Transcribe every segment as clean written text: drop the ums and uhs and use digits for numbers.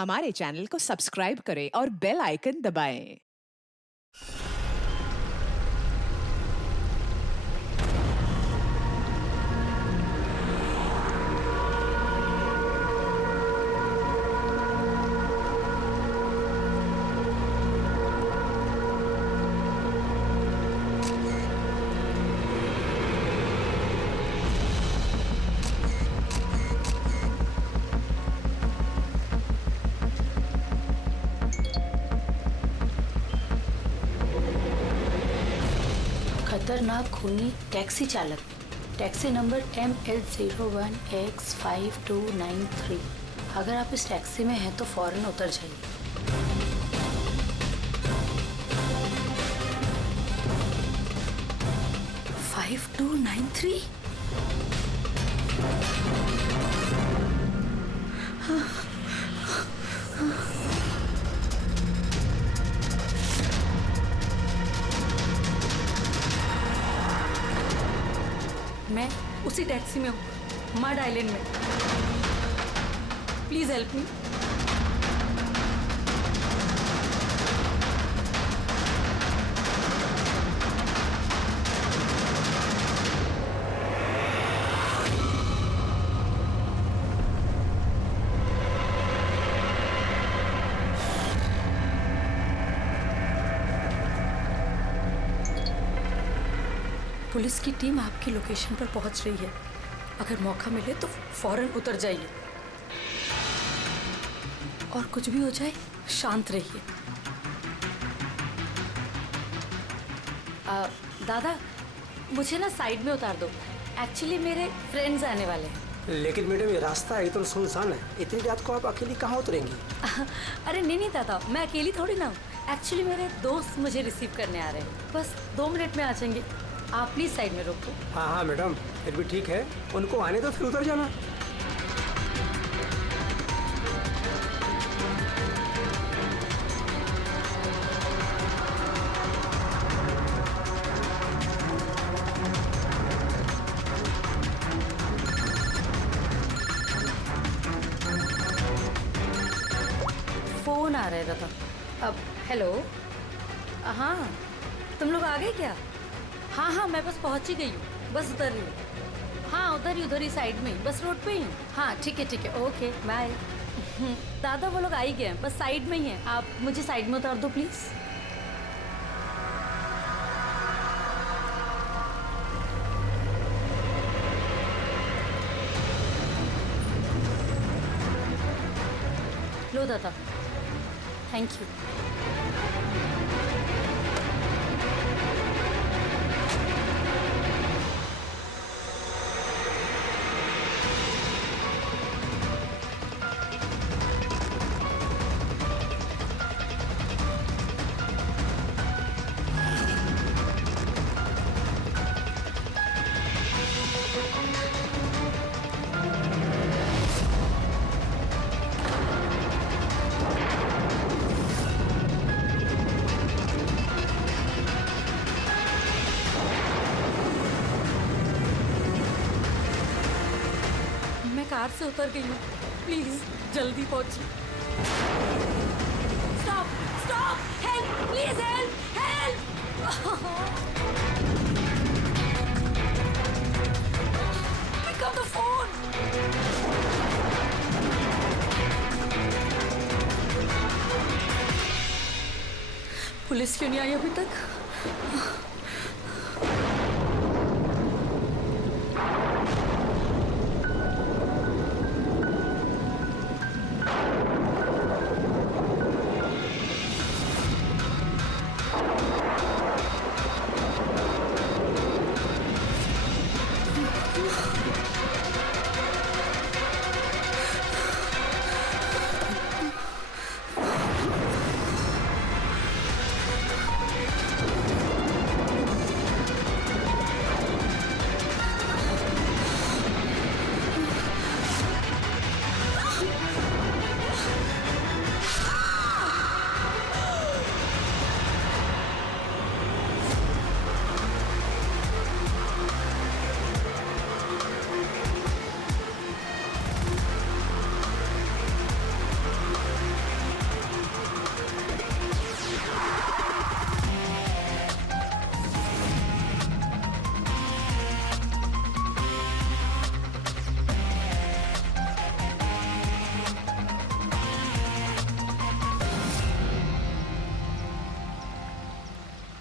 हमारे चैनल को सब्सक्राइब करें और बेल आइकन दबाएं। खतरनाक खूनी टैक्सी चालक, टैक्सी नंबर ML01X5293। अगर आप इस टैक्सी में हैं तो फौरन उतर जाइए। 5293। मैं उसी टैक्सी में हूँ, मड आइलैंड में। Please help me. पुलिस की टीम आपकी लोकेशन पर पहुंच रही है। अगर मौका मिले तो फौरन उतर जाइए और कुछ भी हो जाए शांत रहिए। दादा, मुझे ना साइड में उतार दो। एक्चुअली मेरे फ्रेंड्स आने वाले हैं। लेकिन मैडम ये रास्ता एकदम सुनसान है, इतनी रात को आप अकेली कहाँ उतरेंगी? अरे नहीं दादा, मैं अकेली थोड़ी ना हूँ। एक्चुअली मेरे दोस्त मुझे रिसीव करने आ रहे हैं, बस 2 मिनट में आ जाएंगे। आप प्लीज साइड में रोको। हाँ मैडम, फिर भी ठीक है, उनको आने दो फिर उतर जाना। फोन आ रहा है दादा। अब हेलो। हाँ, तुम लोग आ गए क्या? हाँ, मैं बस पहुंच ही गई हूँ, बस उधर ही हूँ। हाँ, उधर ही साइड में, बस रोड पे ही हूँ। हाँ ठीक है, ओके बाय। दादा वो लोग आ ही गए हैं, बस साइड में ही हैं। आप मुझे साइड में उतार दो प्लीज। लो दादा, थैंक यू। कार से उतर गई हूँ, प्लीज जल्दी पहुंचिए। Stop, help, please help. Pick up the phone. Police क्यों नहीं आई अभी तक?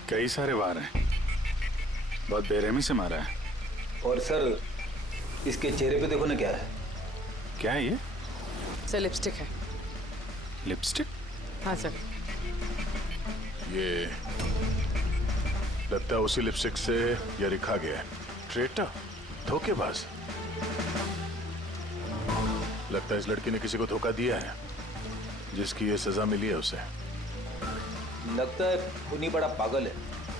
कई सारे वार हैं, बहुत बेरहमी से मारा है। और सर इसके चेहरे पे देखो ना क्या है। क्या है ये? सर लिपस्टिक है। लिपस्टिक? हाँ सर। ये लगता है उसी लिपस्टिक से ये लिखा गया है, ट्रेटर, धोखेबाज। लगता है इस लड़की ने किसी को धोखा दिया है, जिसकी ये सजा मिली है उसे। लगता है उन्हीं बड़ा पागल है।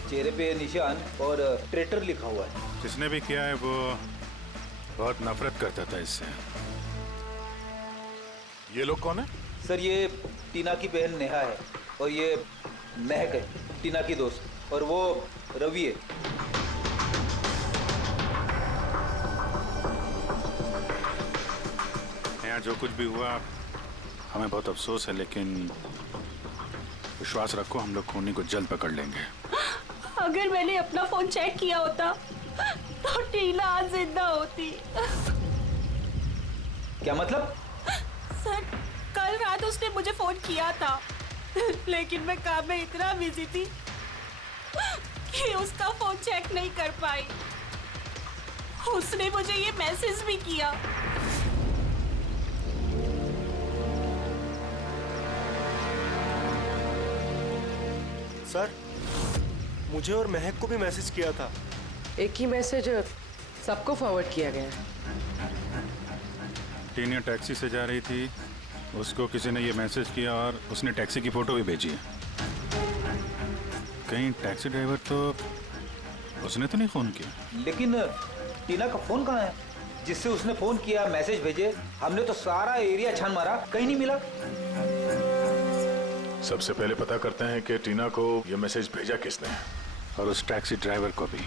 चेहरे पे निशान और ट्रेटर लिखा हुआ है। जिसने भी किया है वो बहुत नफरत करता था इससे। ये लोग कौन है? सर ये टीना की बहन नेहा है और ये महक है, टीना की दोस्त, और वो रवि है। यहाँ जो कुछ भी हुआ हमें बहुत अफसोस है, लेकिन विश्वास रखो हम लोग खूनी को जल्द पकड़ लेंगे। अगर मैंने अपना फोन चेक किया होता तो टीना आज जिंदा होती। क्या मतलब? सर कल रात उसने मुझे फोन किया था, लेकिन मैं काम में इतना बिजी थी कि उसका फोन चेक नहीं कर पाई। उसने मुझे ये मैसेज भी किया। सर मुझे और महक को भी मैसेज किया था। एक ही मैसेज सबको फॉरवर्ड किया गया है। टीना टैक्सी से जा रही थी, उसको किसी ने ये मैसेज किया और उसने टैक्सी की फोटो भी भेजी है। कहीं टैक्सी ड्राइवर तो उसने तो नहीं फोन किया। लेकिन टीना का फोन कहाँ है जिससे उसने फोन किया, मैसेज भेजे? हमने तो सारा एरिया छान मारा, कहीं नहीं मिला। सबसे पहले पता करते हैं कि टीना को ये मैसेज भेजा किसने, और उस टैक्सी ड्राइवर को भी।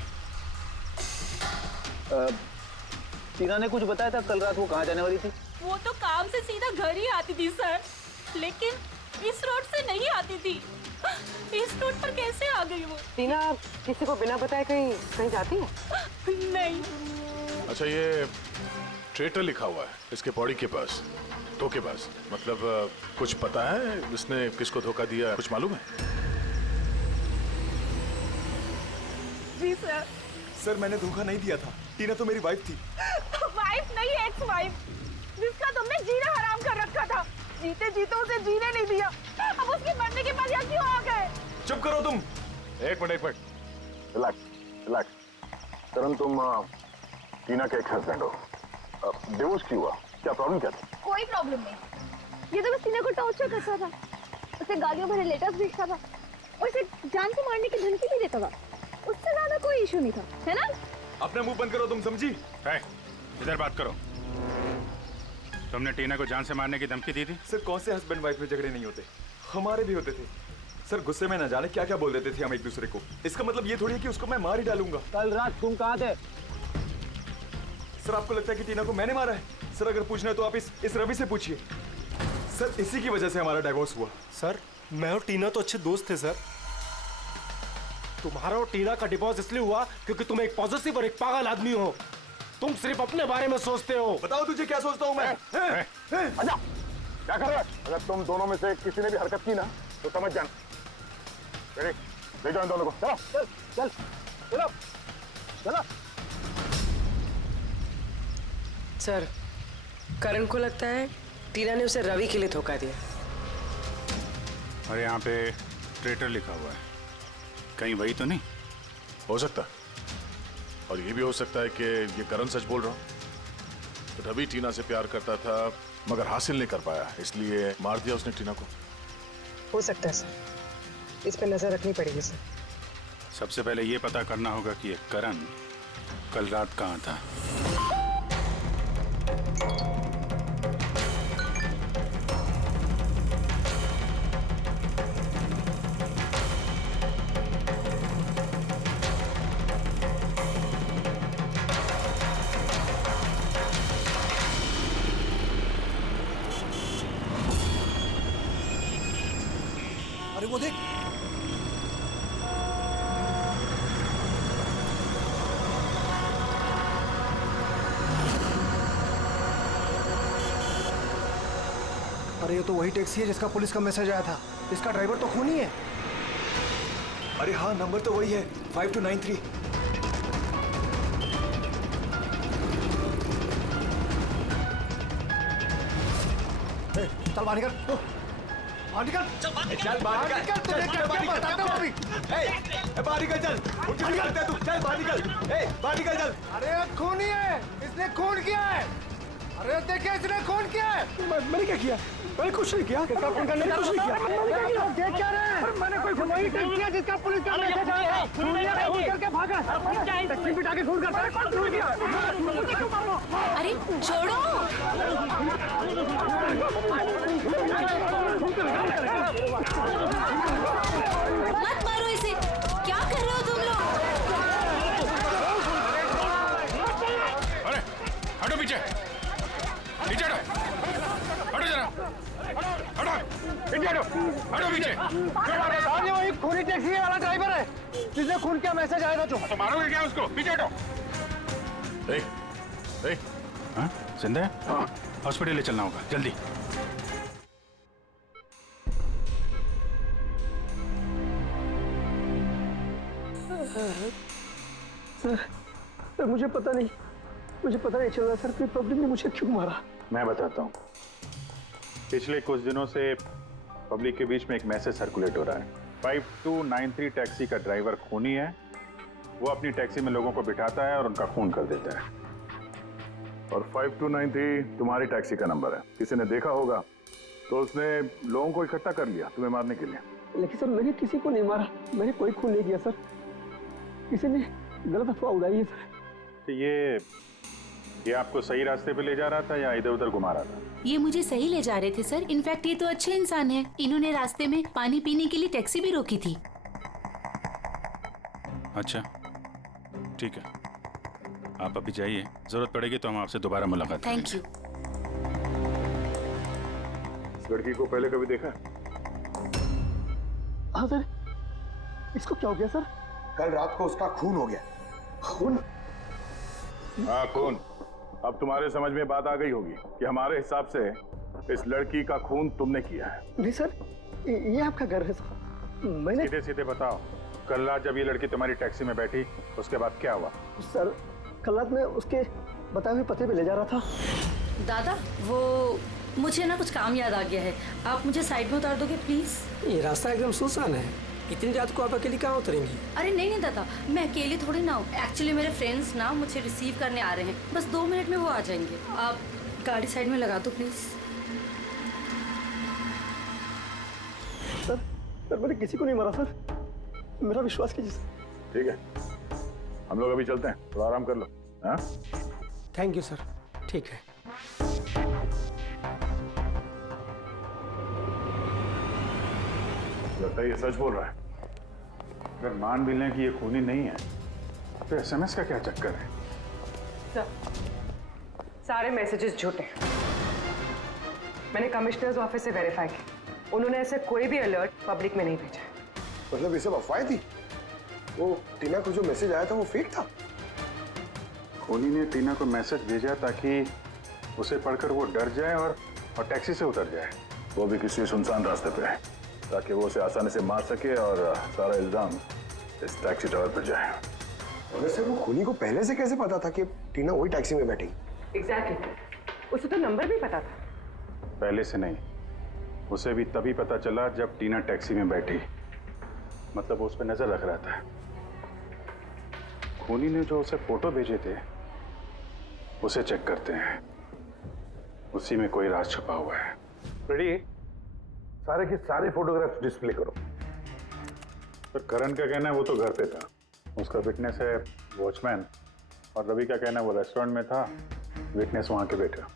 टीना ने कुछ बताया था कल रात वो कहाँ जाने वाली थी? वो तो काम से सीधा घर ही आती थी सर, लेकिन इस रोड से नहीं आती थी। इस रोड पर कैसे आ गई वो? टीना किसी को बिना बताए कहीं कहीं जाती है? नहीं। अच्छा ये ट्रेटर लिखा हुआ है इसके बॉडी के पास, धोखेबाज। मतलब कुछ पता है इसने किसको धोखा दिया, कुछ मालूम है? जी सर। सर मैंने धोखा नहीं दिया था, टीना तो मेरी वाइफ थी। वाइफ नहीं, एक्स वाइफ, जिसका तुमने जीना हराम कर रखा था। जीते जीते उसे जीने नहीं दिया, अब उसके मरने के बाद यहाँ क्यों आ गए? चुप करो तुम। एक मिनट रिलैक्स। करण तुम टीना के एक हस्बैंड हो, डिवोर्स क्यों हुआ? क्या प्रॉब्लम क्या थी? कोई प्रॉब्लम नहीं। ये तो बस टीना को टॉर्चर करता था, उसे गालियों भरे लेटर्स भेजता था और उसे जान से मारने की धमकी भी देता था। उससे ज्यादा कोई इशू नहीं था, है ना? अपना मुंह बंद करो तुम, समझी? इधर बात करो। तुमने टीना को जान से मारने की धमकी दी थी? सर कौन से हस्बैंड वाइफ में झगड़े नहीं होते, हमारे भी होते थे। सर गुस्से में न जाने क्या क्या बोल देते थे हम एक दूसरे को। इसका मतलब ये थोड़ी है कि उसको मैं मार ही डालूंगा। कल रात तुम कहाँ थे? सर आपको लगता है कि टीना को मैंने मारा है? सर अगर पूछना है तो आप इस रवि से पूछिए। सर इसी की वजह से हमारा डाइवोर्स हुआ। सर मैं और टीना तो अच्छे दोस्त थे सर। तुम्हारा और टीना का डिवोर्स इसलिए हुआ क्योंकि तुम एक पॉजिटिव और एक पागल आदमी हो। तुम सिर्फ अपने बारे में सोचते हो। बताओ तुझे क्या सोचता हूँ मैं? अच्छा क्या कर रहा है? अगर तुम दोनों में से किसी ने भी हरकत की ना तो समझ जाना। ले जाओ इन दोनों को। चलो चल चल चलो चलो। सर करण को लगता है टीना ने उसे रवि के लिए धोखा दिया। और यहाँ पे ट्रेटर लिखा हुआ है, कहीं वही तो नहीं? हो सकता, और ये भी हो सकता है कि ये करण सच बोल रहा हूँ। तो रवि टीना से प्यार करता था मगर हासिल नहीं कर पाया, इसलिए मार दिया उसने टीना को। हो सकता है सर, इस पे नजर रखनी पड़ेगी सर। सबसे पहले ये पता करना होगा कि ये करण कल रात कहाँ था। अरे वो देख, अरे ये तो वही टैक्सी है जिसका पुलिस का मैसेज आया था। इसका ड्राइवर तो खूनी है। अरे हाँ, नंबर तो वही है, 5293। चल बाहर निकल, बाहर निकल, चल बाहर निकल, तुझे क्या बताता हूँ अभी। बाहर निकल, चल उठ के निकलता है तू, चल बाहर निकल, बाहर निकल चल। अरे खूनी है, इसने खून किया है। अरे देखिए इसने खून किया है। मैंने क्या किया? मैंने कुछ नहीं किया। किसका खून करने का कुछ नहीं किया। देख क्या रहे हैं? मैंने कोई खून नहीं किया जिसका पुलिस का मैसेज आया था। खून करके भागा। टैक्सी बिठा के खून करता है। कौन खून किया? अरे छोड़ो। मत मारो इसे। क्या कर रहे हो तुम लोग? अरे हटो पीछे, पीछे हटो, हटो जरा, हटो, पीछे हटो, हटो पीछे। साहब ये वही खूनी टैक्सी वाला ड्राइवर है जिसने खून किया मैसेज आया था जो। तो मारोगे क्या उसको? पीछे हटो। हाँ जिंदा है? हाँ। हॉस्पिटल ले चलना होगा जल्दी। सर मुझे पता नहीं चल रहा सर कि पब्लिक ने मुझे क्यों मारा। मैं बताता हूँ। पिछले कुछ दिनों से पब्लिक के बीच में एक मैसेज सर्कुलेट हो रहा है। 5293 टैक्सी का ड्राइवर खूनी है। वो अपनी टैक्सी में लोगों को बिठाता है और उनका खून कर देता है। और 5293 तुम्हारी टैक्सी का नंबर है। किसी ने देखा होगा तो उसने लोगों को इकट्ठा कर लिया तुम्हें मारने के लिए। लेकिन सर मैंने किसी को नहीं मारा, मैंने कोई खून नहीं किया सर। किसी ने गलत अफवाह उड़ाई है सर। तो ये आपको सही रास्ते पे ले जा रहा था या इधर उधर घुमा रहा था? ये मुझे सही ले जा रहे थे सर। इनफैक्ट ये तो अच्छे इंसान है। इन्होंने रास्ते में पानी पीने के लिए टैक्सी भी रोकी थी। अच्छा ठीक है, आप अभी जाइए, जरूरत पड़ेगी तो हम आपसे दोबारा मुलाकात करेंगे। Thank you. इस लड़की को पहले कभी देखा? हाँ सर, इसको क्या हो गया सर? कल रात को उसका खून हो गया। खून? हाँ खून। अब तुम्हारे समझ में बात आ गई होगी कि हमारे हिसाब से इस लड़की का खून तुमने किया है। नहीं सर, ये आपका घर है सर। मैंने सीधे सीधे बताओ, कल रात जब ये लड़की तुम्हारी टैक्सी में बैठी उसके बाद क्या हुआ? सर कल रात में उसके बताए हुए पते पे ले जा रहा था। दादा वो मुझे ना कुछ काम याद आ गया है। आप मुझे साइड में उतार दोगे प्लीज? ये रास्ता एकदम सुनसान है, इतनी रात को आप अकेली कहाँ उतरेंगी? अरे नहीं दादा, मैं अकेली थोड़ी ना हूँ। एक्चुअली मेरे फ्रेंड्स ना मुझे रिसीव करने आ रहे हैं। बस 2 मिनट में वो आ जाएंगे। आप गाड़ी साइड में लगा दो प्लीज। सर मैंने किसी को नहीं मारा सर, मेरा विश्वास कीजिए सर। ठीक है, हम लोग अभी चलते हैं, थोड़ा आराम कर लो। हाँ थैंक यू सर, ठीक है। लगता है ये सच बोल रहा है। अगर मान भी लें कि ये खूनी नहीं है तो एसएमएस का क्या चक्कर है? सारे मैसेजेस झूठे हैं। मैंने कमिश्नर्स ऑफिस से वेरीफाई किया, उन्होंने ऐसे कोई भी अलर्ट पब्लिक में नहीं भेजा है। मतलब ये सब अफवाहें थी? वो टीना को जो मैसेज आया था वो फेक था? खूनी ने टीना को मैसेज भेजा ताकि उसे पढ़कर वो डर जाए और टैक्सी से उतर जाए। वो भी किसी सुनसान रास्ते पे है ताकि वो उसे आसानी से मार सके और सारा इल्जाम इस टैक्सी ड्राइवर पर जाए। वैसे वो खूनी को पहले से कैसे पता था कि टीना वही टैक्सी में बैठी? एग्जैक्टली, उसे तो नंबर भी पता था। पहले से नहीं, उसे भी तभी पता चला जब टीना टैक्सी में बैठी। मतलब वो उस पर नजर रख रहा था। खूनी ने जो उसे फोटो भेजे थे उसे चेक करते हैं, उसी में कोई राज छुपा हुआ है। रेडी? सारे के सारे फोटोग्राफ्स डिस्प्ले करो। पर करण का कहना है वो तो घर पे था, उसका विटनेस है वॉचमैन, और रवि का कहना है वो रेस्टोरेंट में था, विटनेस वहां के बैठा।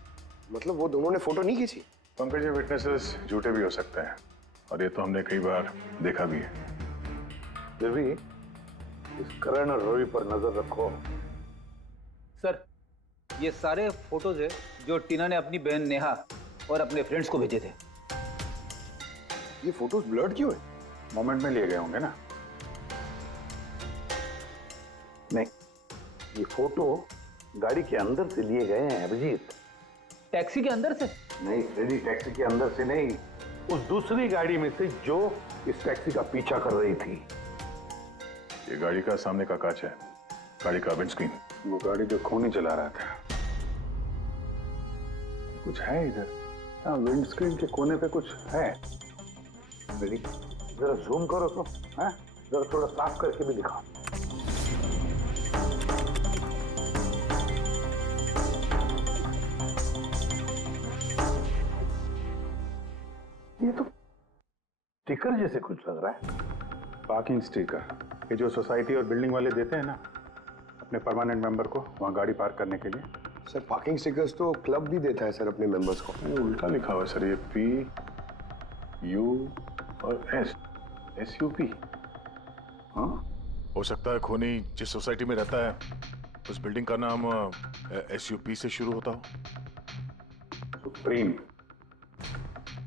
मतलब वो दोनों ने फोटो नहीं खींची? पंकज, ये विटनेसेस झूठे भी हो सकते हैं और ये तो हमने कई बार देखा भी है। फिर भी इस करण और रवि पर नजर रखो। सर ये सारे फोटोज है जो टीना ने अपनी बहन नेहा और अपने फ्रेंड्स को भेजे थे। ये फोटोज ब्लर्ड क्यों है? मोमेंट में लिए गए होंगे ना। नहीं, ये फोटो गाड़ी के अंदर से लिए गए हैं अभिजीत। टैक्सी के अंदर से? नहीं फ्रेडी, टैक्सी के अंदर से नहीं, उस दूसरी गाड़ी में से जो इस टैक्सी का पीछा कर रही थी। ये गाड़ी का सामने का कांच है, गाड़ी का विंडस्क्रीन। वो गाड़ी जो खूनी चला रहा था, कुछ है इधर। हाँ, विंडस्क्रीन के कोने पे कुछ है। रेडी, जरा जूम करो तो, हाँ? जरा थोड़ा साफ करके भी दिखाओ। ये तो स्टिकर जैसे कुछ लग रहा है। पार्किंग स्टिकर, ये जो सोसाइटी और बिल्डिंग वाले देते हैं ना अपने परमानेंट मेंबर को वहाँ गाड़ी पार्क करने के लिए। सर पार्किंग स्टिकर्स तो क्लब भी देता है सर अपने मेंबर्स को। ये उल्टा लिखा हुआ है सर, ये P U और S U P। हाँ, हो सकता है खूनी जिस सोसाइटी में रहता है उस बिल्डिंग का नाम SUP से शुरू होता हो। सुप्रीम,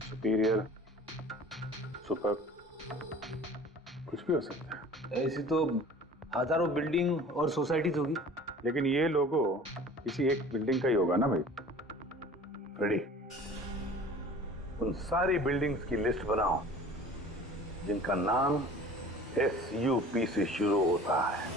सुपीरियर, सुपर, कुछ भी हो सकता है। ऐसी तो हजारों बिल्डिंग और सोसाइटीज होगी, लेकिन ये लोगो किसी एक बिल्डिंग का ही होगा ना भाई। रेडी, उन सारी बिल्डिंग्स की लिस्ट बनाओ जिनका नाम SUP से शुरू होता है।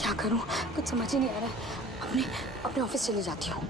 क्या करूं, कुछ समझ ही नहीं आ रहा है। अपने ऑफिस चली जाती हूँ।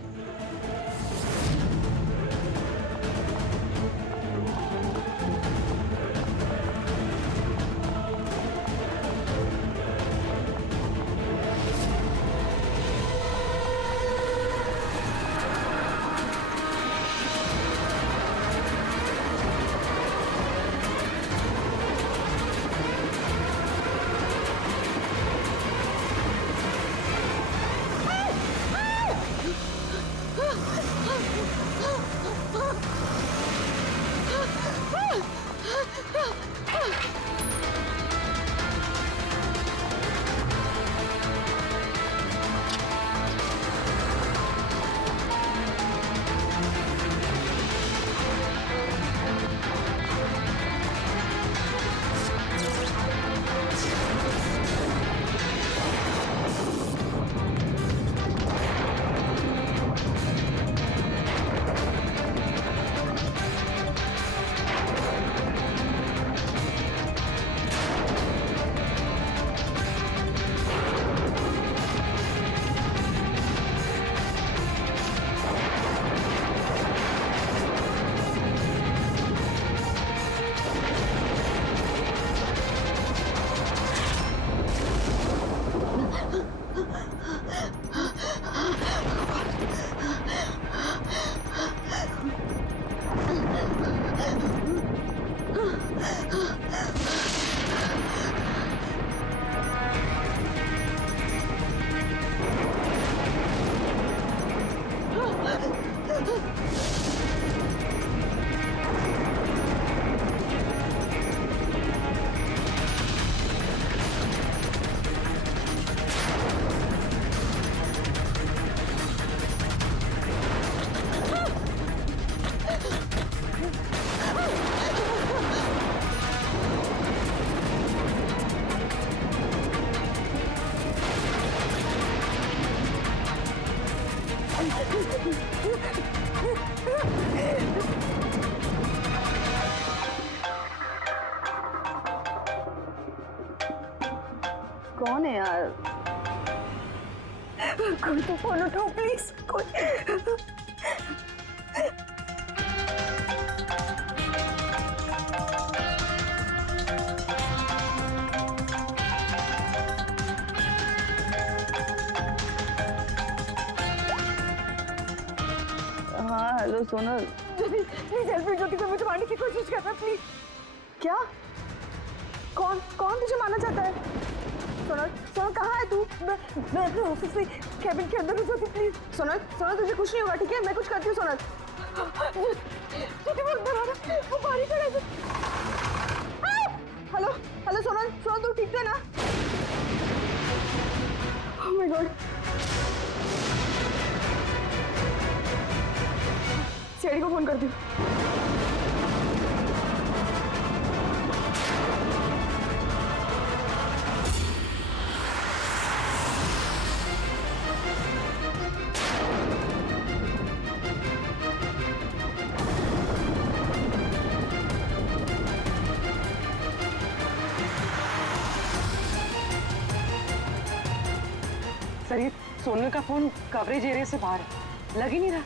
कौन है यार? कोई तो फोन उठाओ प्लीज। कोई हाँ hello Sonal, please help me. Jyoti को मुझे मारने की कोशिश कर रहा है, प्लीज। क्या? कौन कौन तुझे मारना चाहता है? सोनल, सोनल कहाँ है तू? मैं अपने ऑफिस में कैबिन के अंदर रुको प्लीज। सोनल सोनल तुझे कुछ नहीं होगा ठीक है, मैं कुछ करती हूँ सोनल। वो अंदर आ रहा है, वो बाहर खड़ा है। हेलो हेलो सोनल सोनल तू ठीक है ना? Oh my God. सीआईडी को फोन करती हूँ। सर ये सोनल का फोन कवरेज एरिया से बाहर है, लग ही नहीं रहा।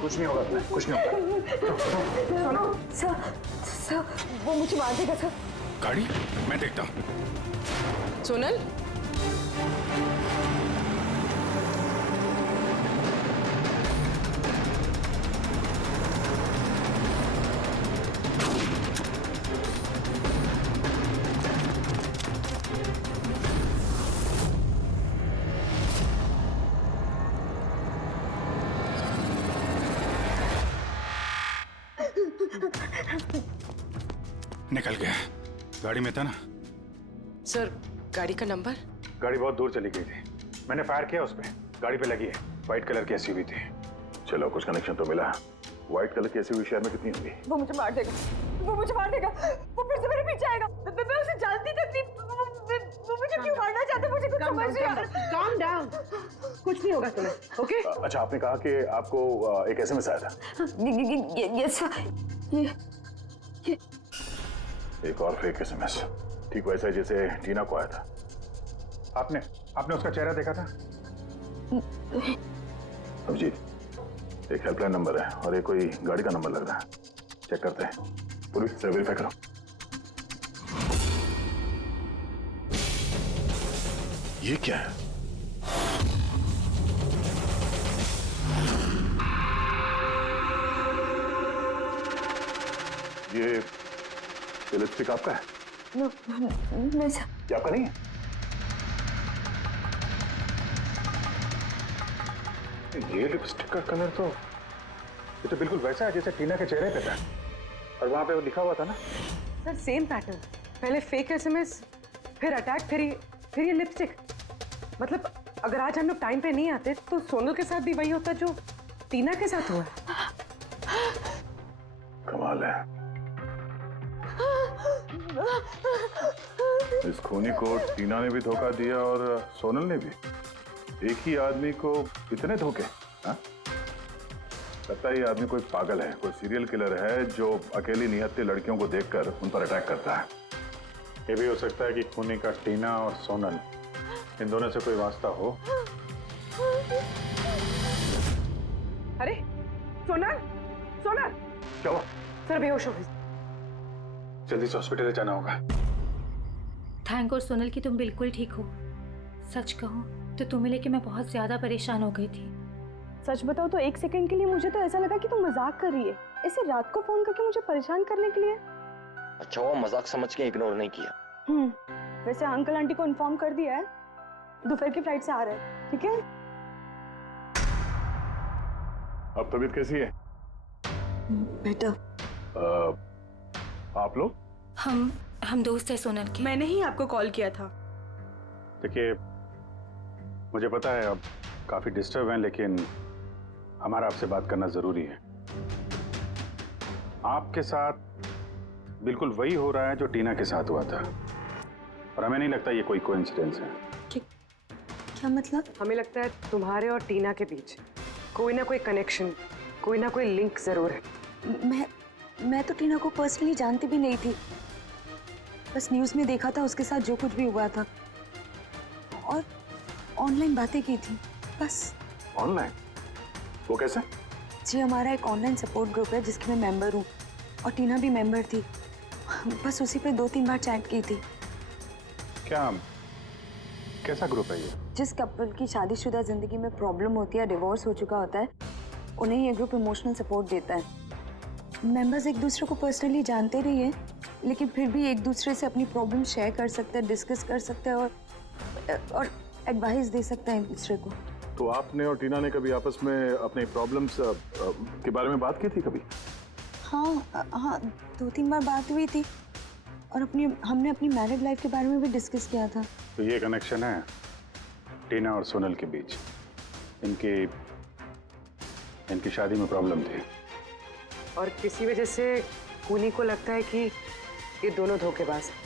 कुछ नहीं होगा तुम्हें, कुछ नहीं होगा। सुनो सर सर वो मुझे मार देगा सर। गाड़ी मैं देखता हूँ। सोनल निकल गया, गाड़ी में था ना। सर गाड़ी का नंबर? गाड़ी बहुत दूर चली गई थी, मैंने फायर किया उस पे, गाड़ी पे लगी है। व्हाइट कलर की एसयूवी थी। चलो कुछ कनेक्शन तो मिला। व्हाइट कलर की एसयूवी शहर में कितनी होगी? वो मुझे मार देगा, वो मुझे मार देगा, वो फिर से मेरे पीछे आएगा। मैं उसे जानती तक नहीं, वो मुझे क्यों मारना चाहते, मुझे कुछ समझ नहीं आ रहा। काम डाउन, कुछ नहीं होगा तुम्हें, ओके? अच्छा आपने कहा कि आपको एक एसएमएस आया था। यस ये एक और फेक एसएमएस, ठीक वैसा जैसे टीना को आया था। आपने उसका चेहरा देखा था? अभिजीत, एक हेल्पलाइन नंबर है और एक कोई गाड़ी का नंबर लग रहा है, चेक करते हैं। पूरी से वेरीफाई करो। ये क्या है? ये लिपस्टिक आपका है? नहीं सर। ये आपका नहीं है? ये लिपस्टिक का कलर तो ये तो बिल्कुल वैसा है जैसे टीना के चेहरे पे था, और वहां पे वो लिखा हुआ था ना। सर सेम पैटर्न, पहले फेक एसएमएस, फिर अटैक, फिर ये लिपस्टिक। मतलब अगर आज हम लोग टाइम पे नहीं आते तो सोनल के साथ भी वही होता जो टीना के साथ हुआ। कमाल है, इस खूनी को टीना ने भी धोखा दिया और सोनल ने भी। एक ही आदमी को इतने धोखे? हाँ? लगता है ये आदमी कोई पागल है, कोई सीरियल किलर है जो अकेली निहत्थे लड़कियों को देखकर उन पर अटैक करता है। ये भी हो सकता है कि खूनी का टीना और सोनल, इन दोनों से कोई वास्ता हो। अरे सोनल, सोनल क्या हुआ? सर बेहोश हो गई। जल्दी से हॉस्पिटल ले जाना होगा। थैंक गॉड सोनल कि तुम बिल्कुल ठीक हो। सच कहूँ तो तुम्हें लेके मैं बहुत ज्यादा परेशान हो गई थी। सच बताओ तो एक सेकंड के लिए मुझे तो ऐसा लगा कि तुम मजाक कर रही है, ऐसे रात को फोन करके मुझे परेशान करने के लिए। अच्छा वो मजाक समझ के इग्नोर नहीं किया। वैसे अंकल आंटी को इन्फॉर्म कर दिया है, दोपहर की फ्लाइट से आ रहे हैं, ठीक है? अब तबीयत कैसी है? बेटा आप लोग? हम दोस्त हैं सोनल के। मैंने ही आपको कॉल किया था। देखिए, मुझे पता है आप काफी डिस्टर्ब हैं, लेकिन हमारा आपसे बात करना जरूरी है। आपके साथ बिल्कुल वही हो रहा है जो टीना के साथ हुआ था, और हमें नहीं लगता ये कोई कोइंसिडेंस है। क्या मतलब? हमें लगता है तुम्हारे और टीना के बीच कोई ना कोई कनेक्शन, कोई ना कोई लिंक जरूर है। मैं तो टीना को पर्सनली जानती भी नहीं थी, बस न्यूज़ में देखा था उसके साथ जो कुछ भी हुआ था, और ऑनलाइन बातें की थी बस। ऑनलाइन? वो कैसे? जी, हमारा एक ऑनलाइन सपोर्ट ग्रुप है जिसकी मैं मेंबर हूँ, और टीना भी मेंबर थी। बस उसी पे 2-3 बार चैट की थी। क्या, कैसा ग्रुप है ये? जिस कपल की शादीशुदा जिंदगी में प्रॉब्लम होती है, डिवोर्स हो चुका होता है, उन्हें ये ग्रुप इमोशनल सपोर्ट देता है। मेंबर्स एक दूसरे को पर्सनली जानते नहीं है, लेकिन फिर भी एक दूसरे से अपनी प्रॉब्लम शेयर कर सकते हैं, डिस्कस कर सकते हैं, और एडवाइस दे सकते हैं एक दूसरे को। तो आपने और टीना ने कभी आपस में अपने प्रॉब्लम्स के बारे में बात की थी कभी? हाँ, 2-3 बार बात हुई थी, और हमने अपनी मैरिड लाइफ के बारे में भी डिस्कस किया था। तो ये कनेक्शन है टीना और सोनल के बीच। इनकी शादी में प्रॉब्लम थी, और किसी वजह से खूनी को लगता है कि ये दोनों धोखेबाज हैं।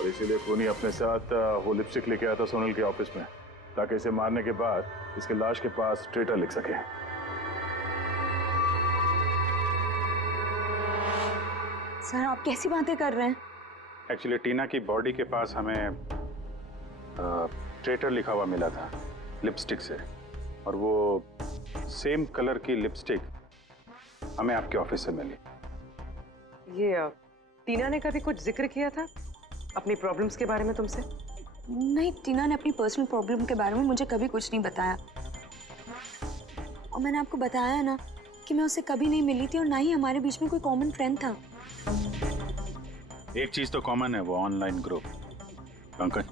और इसीलिए खूनी अपने साथ वो लिपस्टिक लेके आया था सोनल के ऑफिस में, ताकि इसे मारने के बाद इसके लाश के पास ट्रेटर लिख सके। सर, आप कैसी बातें कर रहे हैं? एक्चुअली टीना की बॉडी के पास हमें ट्रेटर लिखा हुआ मिला था लिपस्टिक से, और वो सेम कलर की लिपस्टिक हमें आपके ऑफिस से मिली। ये टीना ने कभी कुछ जिक्र किया था अपनी प्रॉब्लम्स के बारे में तुमसे? नहीं, टीना ने अपनी पर्सनल प्रॉब्लम के बारे में मुझे कभी कुछ नहीं बताया, और मैंने आपको बताया ना कि मैं उससे कभी नहीं मिली थी, और ना ही हमारे बीच में कोई कॉमन फ्रेंड था। एक चीज तो कॉमन है, वो ऑनलाइन ग्रुप। पंकज,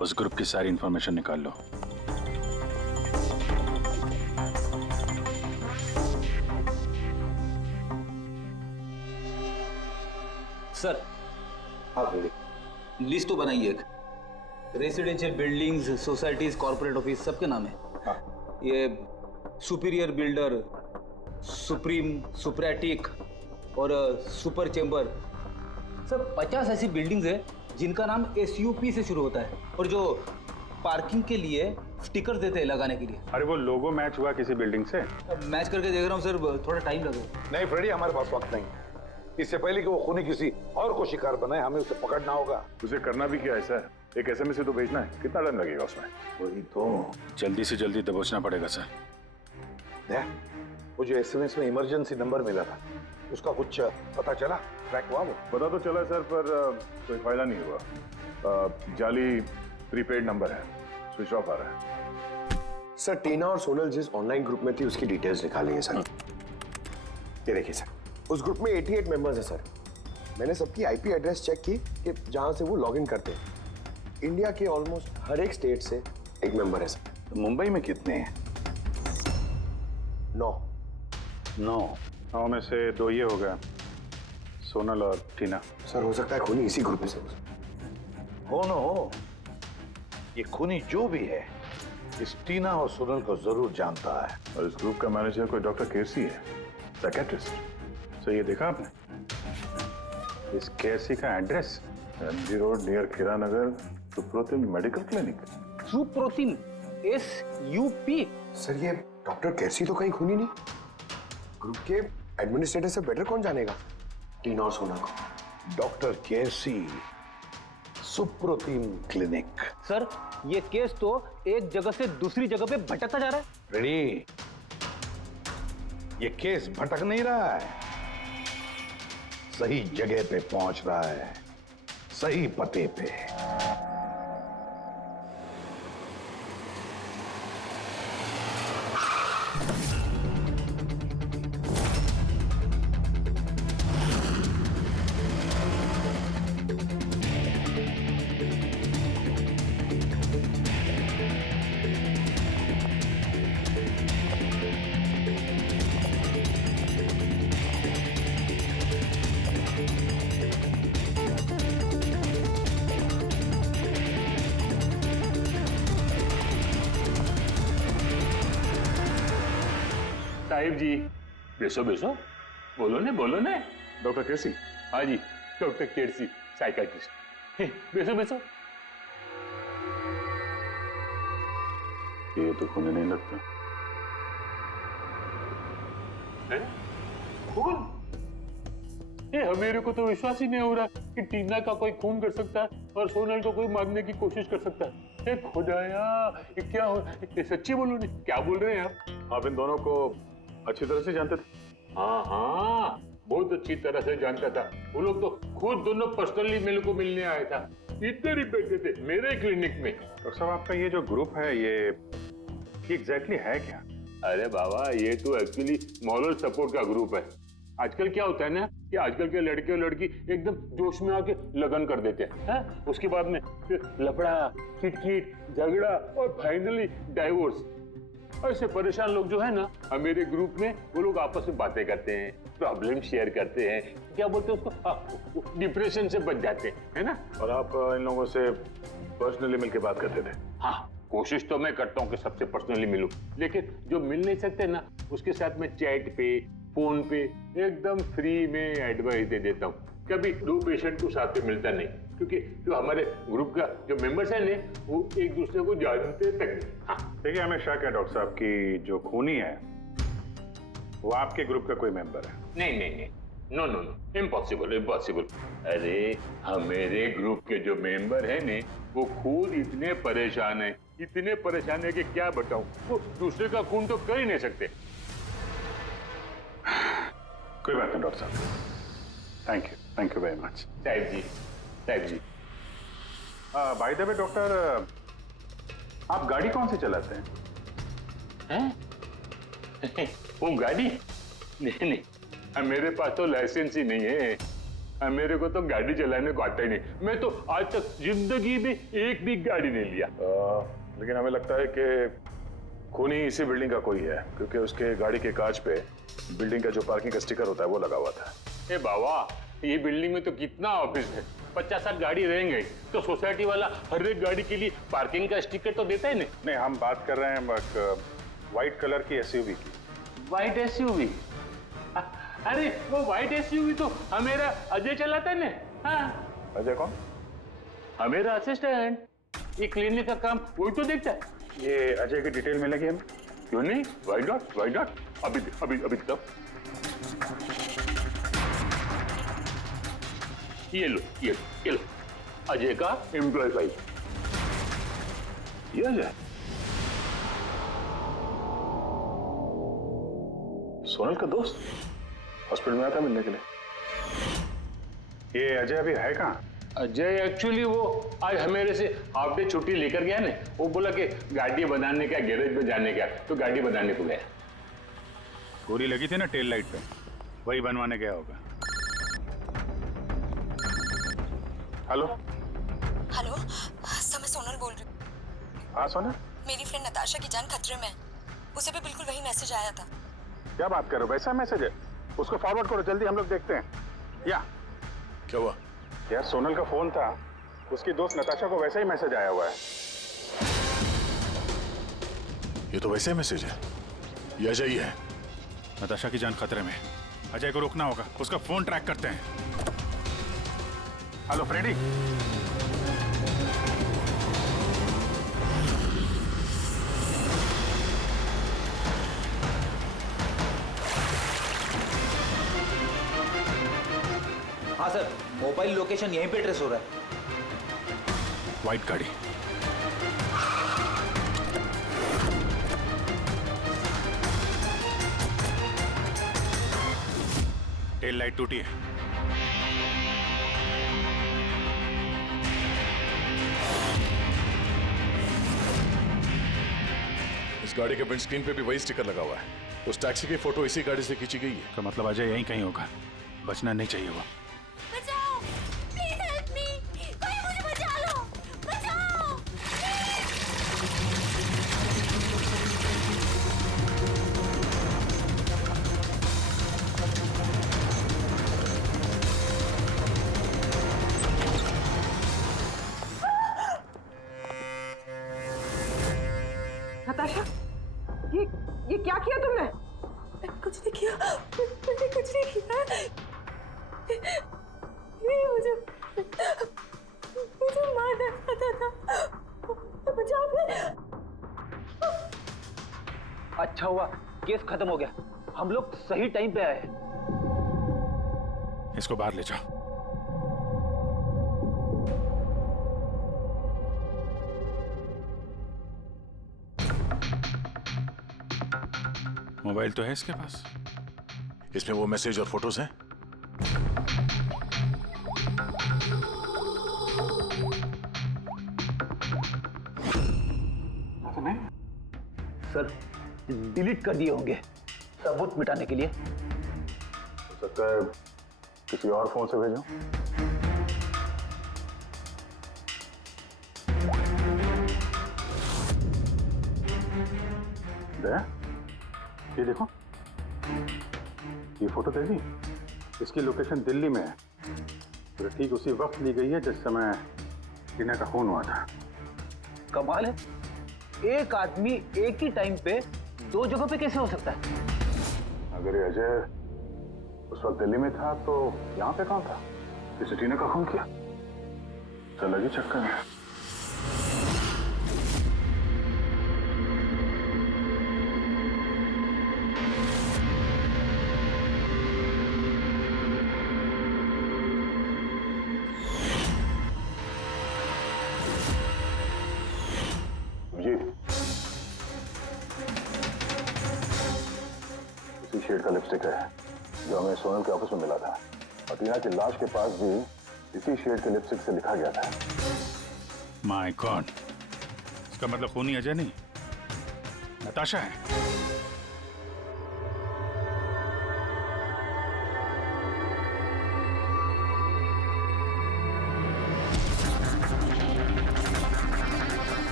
उस ग्रुप की सारी इंफॉर्मेशन निकाल लो। सर, हाँ, लिस्ट तो बनाइए। एक residential buildings, societies, corporate office, सबके नाम है। हाँ। ये सुपीरियर बिल्डर, सुप्रीम, सुप्रेटिक और सुपर चेंबर, सब 50 ऐसी बिल्डिंग्स है जिनका नाम SUP से शुरू होता है, और जो पार्किंग के लिए स्टिकर देते हैं लगाने के लिए। अरे वो लोगो मैच हुआ किसी बिल्डिंग से? मैच करके देख रहा हूँ सर, थोड़ा टाइम लगेगा। नहीं फ्रेडी, हमारे पास वक्त नहीं। इससे पहले कि वो खूनी किसी और को शिकार बनाए, हमें उसे पकड़ना होगा। उसे करना भी क्या ऐसा है? एक SMS से तो भेजना है, कितना टाइम लगेगा उसमें? वही तो, जल्दी से जल्दी दबोचना पड़ेगा सर। वो जो SMS में इमरजेंसी नंबर मिला था, उसका कुछ पता चला? ट्रैक हुआ वो? पता तो चला सर, पर कोई फायदा नहीं हुआ। जाली प्रीपेड नंबर है, स्विच ऑफ आ रहा है। सर, टीना और सोनल जिस ऑनलाइन ग्रुप में थी उसकी डिटेल्स निकाली है सर। ये देखिए सर, उस ग्रुप में 88 मेंबर्स हैं सर। मैंने सबकी IP एड्रेस चेक की कि जहां से वो लॉगिन करते हैं। इंडिया के ऑलमोस्ट हर एक स्टेट से एक मेंबर है सर। तो मुंबई में कितने हैं? 9 में से 2 ये हो गया, सोनल और टीना। सर, हो सकता है खूनी इसी ग्रुप में से हो न हो, ये खूनी जो भी है, इस टीना और सोनल को जरूर जानता है। और इस ग्रुप का मैनेजर कोई डॉक्टर केसी है, साइकियाट्रिस्ट। तो ये देखा आपने इस केसी का एड्रेस? MG रोड नियर खीरा नगर, Suprotim medical clinic. Suprotim, SUP? Sir, ये डॉक्टर केसी तो कहीं खूनी नहीं। ग्रुप के एडमिनिस्ट्रेटर से बेटर कौन जानेगा टीना और सोना को? डॉक्टर केसी, सुप्रोतिम क्लिनिक। सर, ये केस तो एक जगह से दूसरी जगह पे भटकता जा रहा है। रेडी, ये केस भटक नहीं रहा है, सही जगह पे पहुंच रहा है, सही पते पे। साहिब जी, बेसो बेसो, बोलो ने। डॉक्टर केसी? हाँ जी, डॉक्टर केसी, साइकाट्रिस्ट। बेसो बेसो। ये तो खून नहीं लगता। खून? ये मेरे को तो विश्वास ही नहीं हो रहा कि टीना का कोई खून कर सकता है और सोनल को कोई मारने की कोशिश कर सकता है। खुदाया, ये क्या हो? ये सच्ची बोलो नहीं, क्या बोल रहे हैं आप? आप इन दोनों को अच्छी तरह से जानते थे? हाँ, बहुत अच्छी तरह से जानता था। वो लोग तो खुद दोनों पर्सनली मेरे को मिलने आए था। इधर ही बैठे थे मेरे क्लिनिक में। डॉक्टर साहब, आपका ये जो ग्रुप है ये एग्जैक्टली है क्या? अरे बाबा, ये तो एक्चुअली मॉरल सपोर्ट का ग्रुप है। आजकल क्या होता है ना कि आजकल के लड़के और लड़की एकदम जोश में आके लगन कर देते हैं, उसके बाद में फिर लफड़ा, किटकिट, झगड़ा और फाइनली डाइवोर्स। ऐसे परेशान लोग जो है ना, मेरे ग्रुप में वो लोग आपस में बातें करते हैं, प्रॉब्लम शेयर करते हैं, क्या बोलते हैं उसको, डिप्रेशन से बच जाते हैं, है ना? और आप इन लोगों से पर्सनली मिलकर बात करते थे? हाँ, कोशिश तो मैं करता हूँ कि सबसे पर्सनली मिलूं, लेकिन जो मिल नहीं सकते ना, उसके साथ में चैट पे, फोन पे एकदम फ्री में एडवाइस दे देता हूँ। कभी दो पेशेंट को साथ में मिलता नहीं, क्योंकि जो हमारे ग्रुप का जो मेंबर्स हैं ने, वो एक दूसरे को जानते तक नहीं। हाँ, देखिए, हमें शक है डॉक्टर साहब की जो खूनी है वो आपके ग्रुप का कोई मेंबर है। नहीं, नो, इम्पॉसिबल। अरे हमारे ग्रुप के जो मेंबर है ने, वो खुद इतने परेशान है कि क्या बताऊं, वो दूसरे का खून तो कर ही नहीं सकते। कोई बात नहीं डॉक्टर साहब, थैंक यू वेरी मच। साहिब जी। बाय द वे डॉक्टर, आप गाड़ी कौन सी चलाते हैं? वो गाड़ी? नहीं, मेरे पास तो लाइसेंस ही नहीं है। मेरे को तो गाड़ी चलाने को आता ही नहीं। मैं तो आज तक जिंदगी में एक भी गाड़ी नहीं लिया। लेकिन हमें लगता है कि खूनी इसी बिल्डिंग का कोई है, क्योंकि उसके गाड़ी के कांच पे बिल्डिंग का जो पार्किंग का स्टिकर होता है वो लगा हुआ था। ए बाबा, ये बिल्डिंग में तो कितना ऑफिस है, 50-60 गाड़ी रहेंगे, तो सोसाइटी वाला हर एक गाड़ी के लिए पार्किंग का स्टिकर तो देता ही नहीं। हम बात कर रहे हैं व्हाइट कलर की एसयूवी की। White SUV? अरे वो व्हाइट एसयूवी तो हमेरा अजय चलाता है ना। हाँ। अजय कौन? हमेरा असिस्टेंट, ये क्लिनिक का काम वही तो देखता है। ये अजय की डिटेल मिलेगी हमें? क्यों नहीं, वाई नॉट। अभी तक ये लो अजय का एम्प्लॉय फाइल। ये अजय सोनल का दोस्त हॉस्पिटल में आया था मिलने के लिए। ये अजय अभी है कहाँ? अजय एक्चुअली वो आज मेरे से हाफ डे छुट्टी लेकर गया ना। वो बोला कि गाड़ी बनाने का, गैरेज में जाने का, तो गाड़ी बनाने को गया। गोली लगी थी ना टेल लाइट पे, वही बनवाने गया होगा। हेलो सर, मैं सोनल बोल रही हूँ। हाँ सोनल? मेरी फ्रेंड नताशा की जान खतरे में है। उसे भी बिल्कुल वही मैसेज आया था। क्या बात कर रहे हो? वैसा मैसेज है? उसको फॉरवर्ड करो जल्दी, हम लोग देखते हैं। या क्या हुआ? यार सोनल का फोन था, उसकी दोस्त नताशा को वैसा ही मैसेज आया हुआ है। ये तो वैसे ही मैसेज है, ये अजय ही है। नताशा की जान खतरे में, अजय को रोकना होगा, उसका फोन ट्रैक करते हैं। Hello Freddy. हाँ सर, मोबाइल लोकेशन यहीं पे ट्रेस हो रहा है। व्हाइट गाड़ी। टेल लाइट टूटी है। इस गाड़ी के विंडस्क्रीन पे भी वही स्टिकर लगा हुआ है। उस टैक्सी की फोटो इसी गाड़ी से खींची गई है। तो मतलब अजय यहीं कहीं होगा, बचना नहीं चाहिए वो। बचाओ, प्लीज हेल्प मी, कोई मुझे बचा लो, बचाओ। नताशा, ये क्या किया तुमने? कुछ नहीं किया। ये मुझे मारना चाहता था। मुझे अच्छा हुआ केस खत्म हो गया, हम लोग सही टाइम पे आए। इसको बाहर ले जाओ। मोबाइल तो है इसके पास। इसमें वो मैसेज और फोटोज हैं? सर डिलीट कर दिए होंगे सबूत मिटाने के लिए। हो सकता है किसी और फोन से भेजो। ये देखो, ये फोटो देखी, इसकी लोकेशन दिल्ली में है। तो ठीक उसी वक्त ली गई है जिस समय टीना का खून हुआ था। कमाल है, एक आदमी एक ही टाइम पे दो जगह पे कैसे हो सकता है? अगर ये अजय उस वक्त दिल्ली में था तो यहाँ पे कहाँ था? किसी टीना का खून किया? चल लगी चक्कर में। इसी शेड का लिपस्टिक है जो हमें सोनल के ऑफिस में मिला था, और टीना की लाश के पास भी इसी शेड के लिपस्टिक से लिखा गया था। माय गॉड, इसका मतलब खूनी अजय नहीं, नताशा है।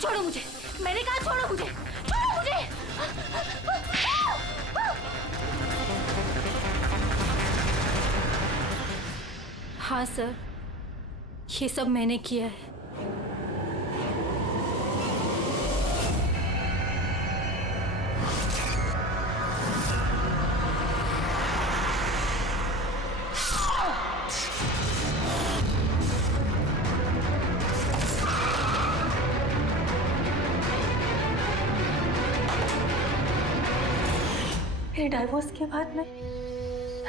छोड़ो मुझे, मैंने कहा छोड़ो मुझे, छोड़ो मुझे। हाँ सर, ये सब मैंने किया है। मेरे डाइवोर्स के बाद मैं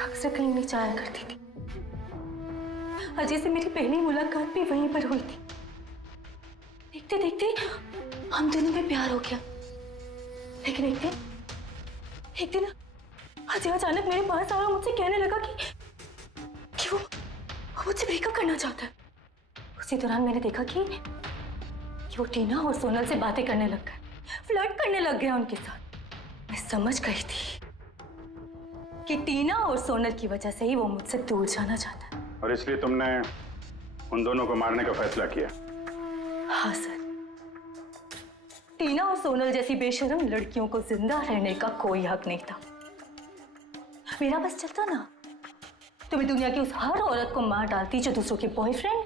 अक्सर कहीं नहीं जाया करती थी। अजय से मेरी पहली मुलाकात भी वहीं पर हुई थी। देखते देखते हम दोनों में प्यार हो गया। लेकिन एक दिन अजय अचानक मेरे पास आया और मुझसे कहने लगा कि वो मुझसे ब्रेकअप करना चाहता है। उसी दौरान मैंने देखा कि वो टीना और सोनल से बातें करने लग गए, फ्लर्ट करने लग गया उनके साथ। मैं समझ गई थी कि टीना और सोनल की वजह से ही वो मुझसे दूर जाना चाहता है। और इसलिए तुमने उन दोनों को मारने का फैसला किया? हाँ सर, टीना और सोनल जैसी बेशर्म लड़कियों को जिंदा रहने का कोई हक नहीं था। मेरा बस चलता ना तो मैं दुनिया की उस हर औरत को मार डालती जो दूसरों के बॉयफ्रेंड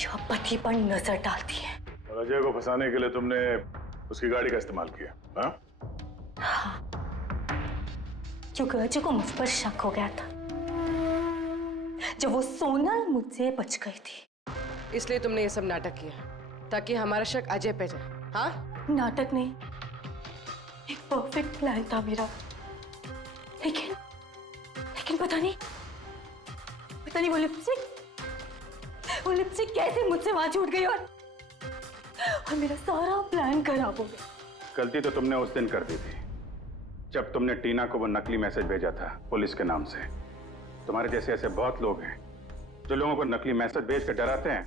या पति पर नजर डालती है। और अजय को फंसाने के लिए तुमने उसकी गाड़ी का इस्तेमाल किया? हाँ, क्योंकि अजय को मुझ पर शक हो गया था जब वो सोनल मुझसे बच गई थी। इसलिए तुमने ये सब नाटक किया ताकि हमारा शक अजय पे जाए? हाँ, नाटक नहीं, एक परफेक्ट प्लान था मेरा। लेकिन पता नहीं वो लिपस्टिक कैसे मुझसे वहां छूट गई और मेरा सारा प्लान खराब हो गया। गलती तो तुमने उस दिन कर दी थी जब तुमने टीना को वो नकली मैसेज भेजा था पुलिस के नाम से। तुम्हारे जैसे ऐसे बहुत लोग हैं जो लोगों को नकली मैसेज भेज कर डराते हैं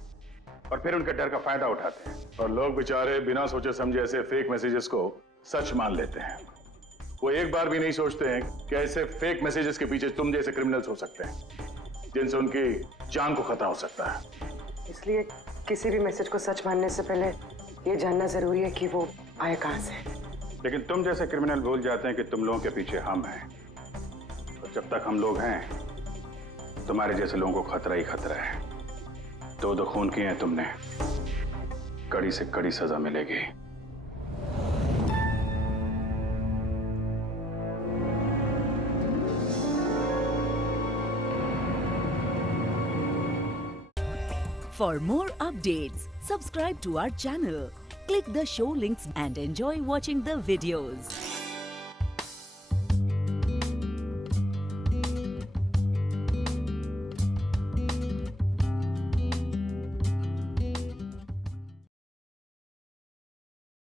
और फिर उनके डर का फायदा उठाते हैं। और लोग बेचारे बिना सोचे समझे ऐसे फेक मैसेजेस को सच मान लेते हैं। वो एक बार भी नहीं सोचते हैं कि ऐसे फेक मैसेजेस के पीछे तुम जैसे क्रिमिनल्स हो सकते हैं जिनसे उनकी जान को खतरा हो सकता है। इसलिए किसी भी मैसेज को सच मानने से पहले ये जानना जरूरी है कि वो आए कहां से। लेकिन तुम जैसे क्रिमिनल भूल जाते हैं कि तुम लोगों के पीछे हम हैं, और जब तक हम लोग हैं तुम्हारे जैसे लोगों को खतरा ही खतरा है। दो खून किए हैं तुमने, कड़ी से कड़ी सजा मिलेगी। For more updates, subscribe to our channel, click the show links and enjoy watching the videos.